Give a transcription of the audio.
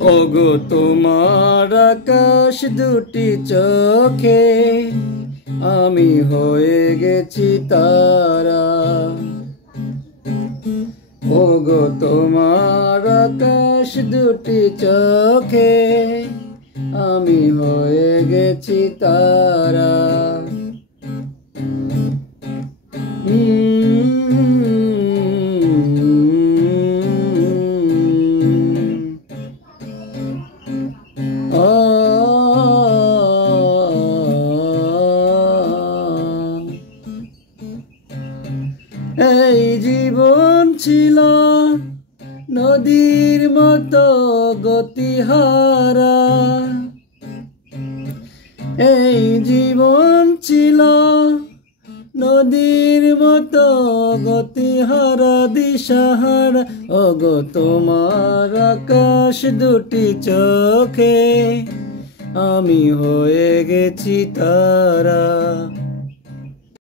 ওগো তোমার আকাশ দুটি চোখে আমি হয়ে গেছি তারা। ওগো তোমার আকাশ দুটি চোখে আমি হয়ে গেছি তারা। এই জীবন ছিল নদীর মতো গতিহারা, এই জীবন ছিল নদীর মতো গতিহারা দিশাহারা। ওগো তোমার আকাশ দুটি চোখে আমি হয়ে গেছি তারা।